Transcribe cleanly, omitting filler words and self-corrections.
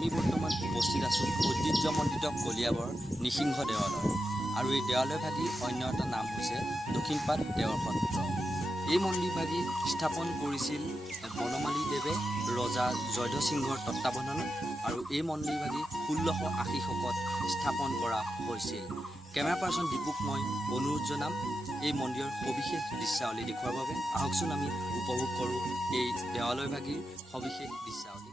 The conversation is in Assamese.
আমি বৰ্তমান উপস্থিত আছোঁ ঐতিহ্যমণ্ডিত কলিয়াবৰ নৃসিংহ দেৱালয় আৰু এই দেৱালয়ভাগী অন্য এটা নাম হৈছে দক্ষিণপাট দেৱৰ সত্ৰ। এই মন্দিৰভাগী স্থাপন কৰিছিল বনমালী দেৱে ৰজা জয়ধ্বজ সিংহৰ তত্বাৱধানত আৰু এই মন্দিৰভাগী 1680 শকত স্থাপন কৰা হৈছিল। কেমেৰা পাৰ্চন দীপক মই অনুৰোধ জনাম এই মন্দিৰৰ সবিশেষ দৃশ্যাৱলী দেখুৱাৰ বাবে। আহকচোন আমি উপভোগ কৰোঁ এই দেৱালয়ভাগীৰ সবিশেষ দৃশ্যাৱলী।